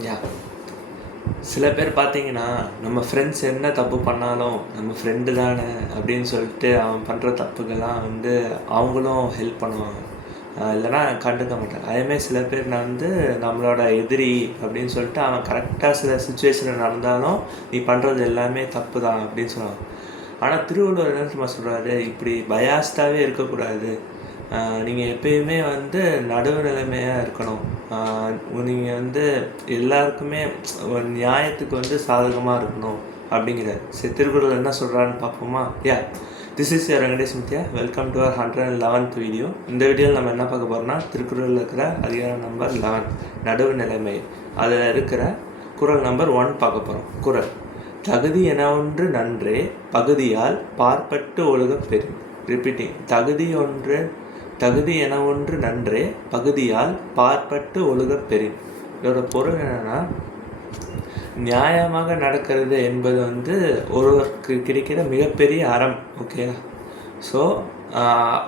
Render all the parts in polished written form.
யா சில பேர் பார்த்தீங்கன்னா, நம்ம ஃப்ரெண்ட்ஸ் என்ன தப்பு பண்ணாலும், நம்ம ஃப்ரெண்டு தானே அப்படின்னு சொல்லிட்டு அவன் பண்ணுற தப்புக்கெல்லாம் வந்து அவங்களும் ஹெல்ப் பண்ணுவாங்க. இல்லைனா கண்டுக்க மாட்டாங்க. அதேமாதிரி சில பேர் நான் வந்து நம்மளோட எதிரி அப்படின்னு சொல்லிட்டு அவன் கரெக்டாக சில சுச்சுவேஷனில் நடந்தாலும், நீ பண்ணுறது எல்லாமே தப்பு தான் அப்படின்னு சொல்லுவாங்க. ஆனால் திருவள்ளுவர் என்ன தெரியுமா சொல்கிறாரு, இப்படி பயாஸ்டாகவே இருக்கக்கூடாது. நீங்கள் எப்பயுமே வந்து நடுவு நிலைமையாக இருக்கணும். நீங்கள் வந்து எல்லாருக்குமே ஒரு நியாயத்துக்கு வந்து சாதகமாக இருக்கணும் அப்படிங்கிறார். சரி, திருக்குறள் என்ன சொல்கிறான்னு பார்ப்போமா? This is your Venkatesh Mithya. Welcome to our 111th video. இந்த வீடியோவில் நம்ம என்ன பார்க்க போகிறோம்னா, திருக்குறளில் இருக்கிற அதிகாரம் நம்பர் 11 நடுவு நிலைமை. அதில் இருக்கிற குறள் நம்பர் 1 பார்க்க போகிறோம். குறள்: தகுதி என ஒன்று நன்றே, பகுதியால் பார்ப்பட்டு ஒழுகப் பெறின். ரிப்பீட்டிங்: தகுதி என ஒன்று நன்றே, பகுதியால் பார்ப்பட்டு ஒழுகப் பெறின். இதோட பொருள் என்னென்னா, நியாயமாக நடக்கிறது என்பது வந்து ஒருவருக்கு கிடைக்கிற மிகப்பெரிய அறம். ஓகே, ஸோ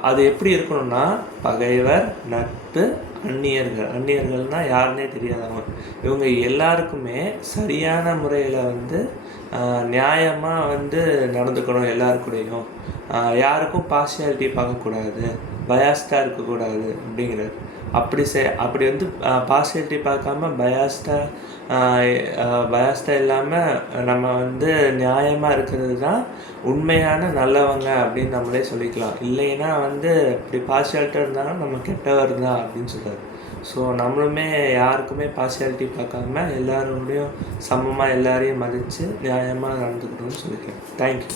அது எப்படி இருக்கணும்னா, பகைவர், நட்பு, அந்நியர்கள்னால் யாருன்னே தெரியாதவங்க, இவங்க எல்லாருக்குமே சரியான முறையில் வந்து நியாயமாக வந்து நடந்துக்கணும். எல்லாருக்கூடையும் யாருக்கும் பார்ஷியாலிட்டி பார்க்கக்கூடாது, பயாஸ்டாக இருக்கக்கூடாது அப்படிங்கிறது. அப்படி வந்து பார்ஷியாலிட்டி பார்க்காம பயாஸ்டாக இல்லாமல் நம்ம வந்து நியாயமாக இருக்கிறது தான் உண்மையான நல்லவங்க அப்படின்னு நம்மளே சொல்லிக்கலாம். இல்லைன்னா வந்து இப்படி பார்ஷியாலிட்டியாக இருந்தாலும் நம்ம கெட்டவர் தான் அப்படின்னு சொல்கிறார். ஸோ நம்மளுமே யாருக்குமே பார்ஷியாலிட்டி பார்க்காம எல்லாரோடையும் சமமாக எல்லாரையும் மதித்து நியாயமாக நடந்துக்கணும்னு சொல்லிக்கிறேன். தேங்க்யூ.